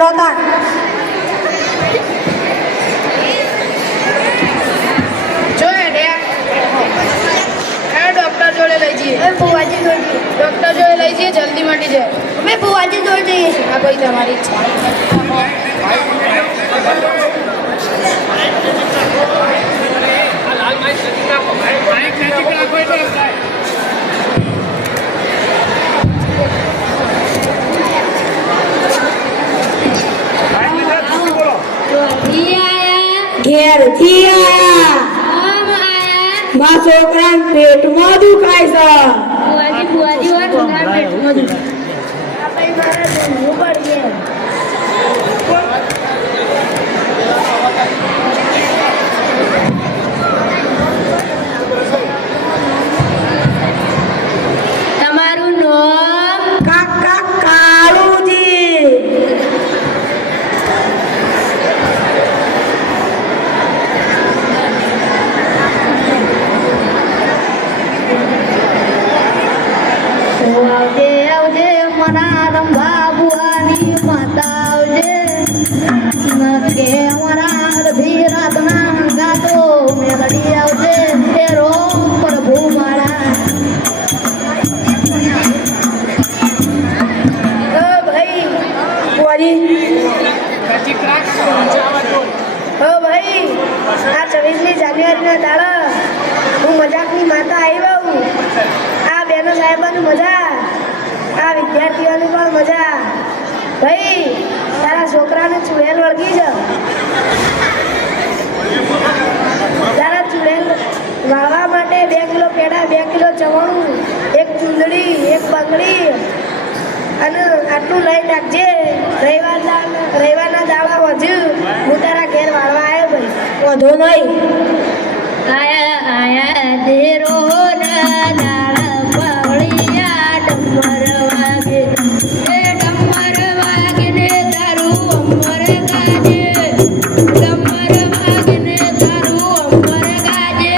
હેડો તા જો ડોક્ટર જોડે લઈ જઈએ. ભુવાજી જોડે ડોક્ટર જોડે લઈ જઈએ, જલ્દી મટી જાય. અમે ભુવાજી જોડે જઈએ છીએ. આ ભાઈ તમારી ઈચ્છા. ઘેરથી આયા મા છોકરા પેટમાં દુખાય છે. તમારું નામ? કાકા કાળુજી. આવજે આવજે મારા રંભા બુવાની માતા આવજે કે અમારા અડધી રાતના ગાતો મેલડી આવજે ફેરો પ્રભુ મારા. ભાઈ ભુવાજી ભાઈ આ 26મી જાન્યુઆરીના દાડા હું મજાકની માતા આવી હું. આ બેનો સાહેબાની મજા, આ વિદ્યાર્થીઓની પણ મજા. ભાઈ તારા છોકરાને ચૂડેલ વળગી છે. તારા ચૂડેલ વાળવા માટે 2 કિલો પેડા, 2 કિલો ચવાણું, 1 ચૂંદડી, 1 બંગડી અને આટલું લઈ નાખજે. રવિવારના દાડા વધુ હું તારા ઘેર વાળવા આવ્યો ભાઈ. વધુ નહીં. આયા આયા દેરો ના દાડા પાવળિયા ડમર વાગે એ ડમર વાગે ને તારું અમર ગાજે ડમર વાગે ને તારું અમર ગાજે.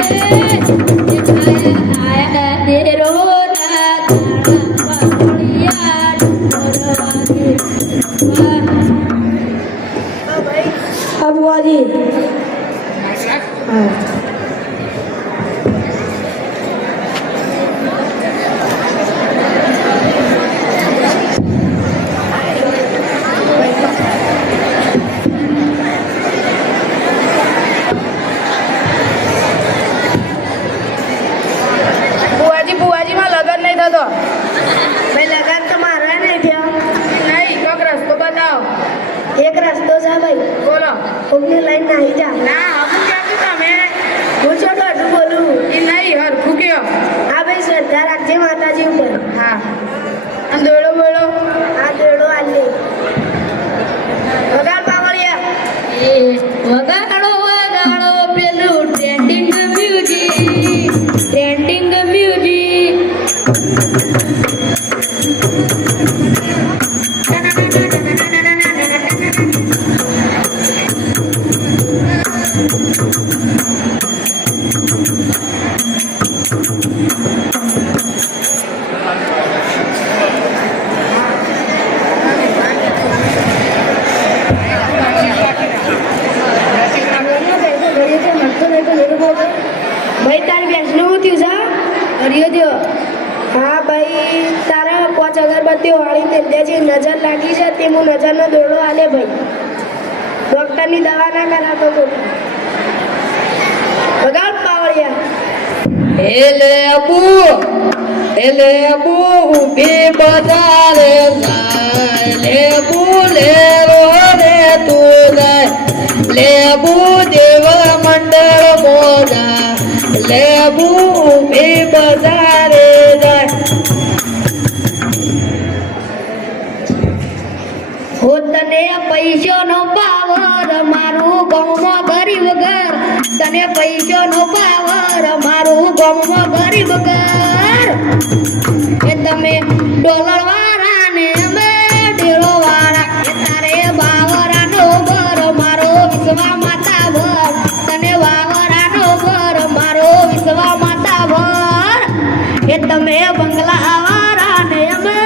આયા આયા દેરો ના દાડા પાવળિયા ડમર વાગે. ભાઈ ભુવાજી બુવાજીમાં લગન નહીં થતો. ભાઈ લગન તો મારા નહીં થયા. નહીં, કોક રસ્તો બતાવો. એક રસ્તો છે ભાઈ. બોલો. કોકની લઈને નાહી જા. ના, હમું ક્યાંથી તમે? હું છો દોઢું બોલું. એ નહીં, હરખું કયો. હા ભાઈ શ્રદ્ધા રાખજે માતાજી ઉપર. હા. અને દોડો બોલો. આ દેડો આલે વગાડ પાવળિયા. એ વગાડો વગાડો પેલું ટ્રેન્ડિંગ મ્યુઝિક ટ્રેન્ડિંગ મ્યુઝિક. ભાઈ તારી બેસનું શું થયું છે? હરિયો થયો. હા ભાઈ તારા 5 અગરબત્તીઓ વાળી તેલ દેજે. નજર લાગી છે તે હું નજરનો દોરડો આલે ભાઈ. ડોક્ટરની દવા ના કરાતો ખોટી. વગાડ પાવળિયા. લેબુ ઉભી બજારે જાય લેબુ લેરો રે તું જાય લેબુ દેવ મંડળ મોજા લેબુ ઉભી બજારે જાય. હો તને પૈસોનો પાવર મારું ગામમાં ગરીબ ઘર તને પૈસોનો પાવર મારું ગામમાં ગરીબ ઘર. એ તમે ડોલર વાળા ને અમે ડેરો વાળા એ તારે બાવરાનો ઘર મારો વિશ્વા માતા ભર તને વાવરાનો ઘર મારો વિશ્વા માતા ભર. એ તમે બંગલા વાળા ને અમે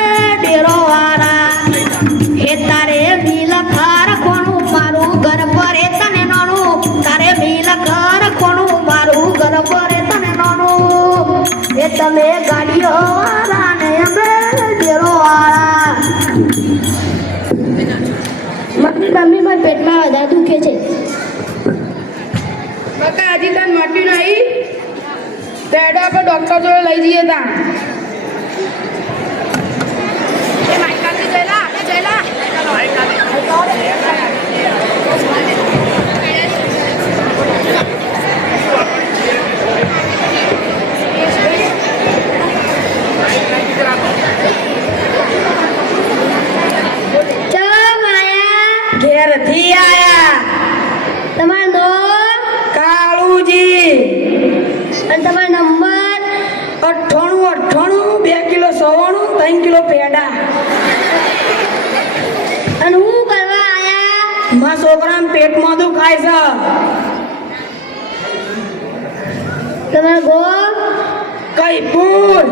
ડેરો વાળા એ તારે તારે મિલ ઘર કોનું મારું ઘર પરે તને નાનું તારે મિલ ઘર કોનું મારું ઘર પરે તને નાનું એ તમે ગાડીઓ વાળા ને અમે ડેરો વાળા મમ્મી મારા પેટમાં વધારે દુખે છે બકા હજી તને મટ્યું નહીં તેડો આપણે ડૉક્ટર જોડે લઈ જઈએ તાં ઘેરથી આયા તમારું નામ કાળુજી અને તમારો નંબર 98 2 કિલો સવાણું 3 કિલો પેડા અને હું કરવા આયા મારા છોકરાને પેટમાં દુખાય છે તમારો ગોળ કઈ પૂર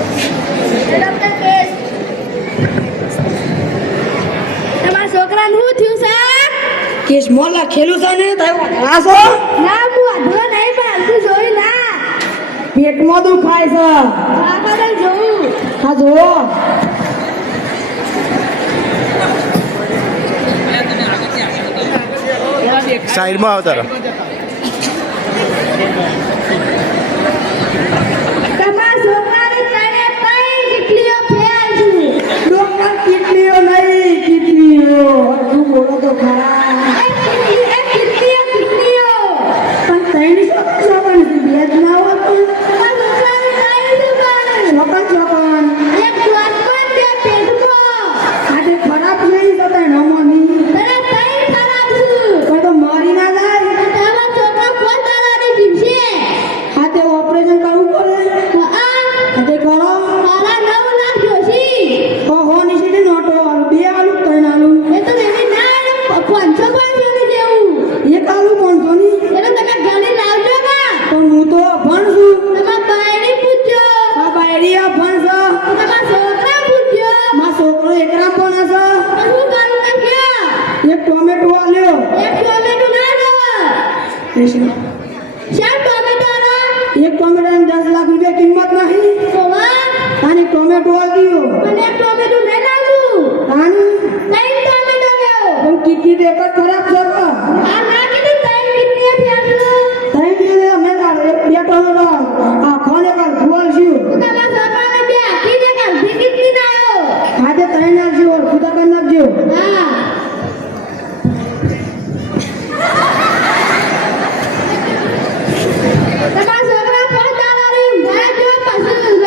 ડોક્ટર કેસ તમારા છોકરાને શું થયું છે કેસ મોં લખેલું છે ને તમે વાંચો ના હું વાંધો નહીં પણ હલકું જોયું ના પેટમાં દુખાય છે આ બધા જોઉં હા જુઓ સાઈડમાં આવતા રહો. તમારા છોકરાને તને કઈ કેટલીઓ ફેર છું ડોક્ટર કેટલીઓ નહીં કેટલીઓ તું બોલો તો ખરા કેટલીઓ પણ ત્રણ છોકરા બે જ ના હોય તો તમારા છોકરાને કઈ દુકાન છોકરા એક દ્વારમાં બે પેટમાં આજે ખરાબ નહીં થતા નમોની તને કઈ ખરાબ છું પણ તો મારી ના જાય તમારા છોકરા કોણ દાદાની જીવશે હાથે ઓપરેશન કરવું પડે હાથે કરો મારા 9 લાખ જોશી હો નીચે નોટો આલુ બે આલુ ત્રણ આલુ એ તો એવી ના 500 ની જેવું એક આલુ 500 ની એટલે તમે ગાડી લાવજો ના પણ હું તો ભણ છું તમારા બાયડી પૂછજો આ બાયડીયા ભણ છે તમારા છોકરા પૂછજો મારો છોકરો એકરા પણ છે શું કરું કે ક્યાં એક ટોમેટો આલ્યો એક ટોમેટો ના લો ચાર ટોમેટો લો એક ટોમેટાની 10 લાખ રૂપિયા કિંમત નહીં સોવા આની ટોમેટો આલ્યો મને એક ટોમેટો નહીં લાવું આની ત્રણ ટોમેટો લ્યો પણ કિડની તો એક જ ખરાબ છે આ ના કીધું ત્રણ કિડની ફેરલો તઈ કે અમે કાઢે બે ટોમેટો આ ખોને કાઢ ફુવાલ છું તમારા છોકરાને બે આખીને કાઢી કિડની ના આવ્યો આજે ત્રણ નાખજો ઓર ખુદા કર નાખજો હા તમારા છોકરા કોણ દાદાની ઊંઘાય જો પાછું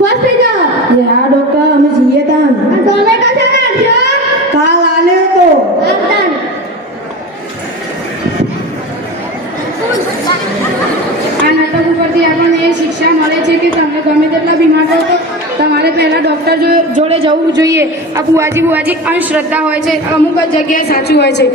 હોસ્પિટલ એ હા ડોક્ટર અમે જઈએ તાન ટોમેટો છે ને જો કાલ આલ્યો તો આપતા આ નાટક ઉપરથી આપણને એ શિક્ષા મળે છે કે તમે ગમે તેટલા બીમાર હો તો તમારે પહેલાં ડૉક્ટર જોડે જવું જોઈએ આ બુવાજી અંધશ્રદ્ધા હોય છે અમુક જ જગ્યાએ સાચું હોય છે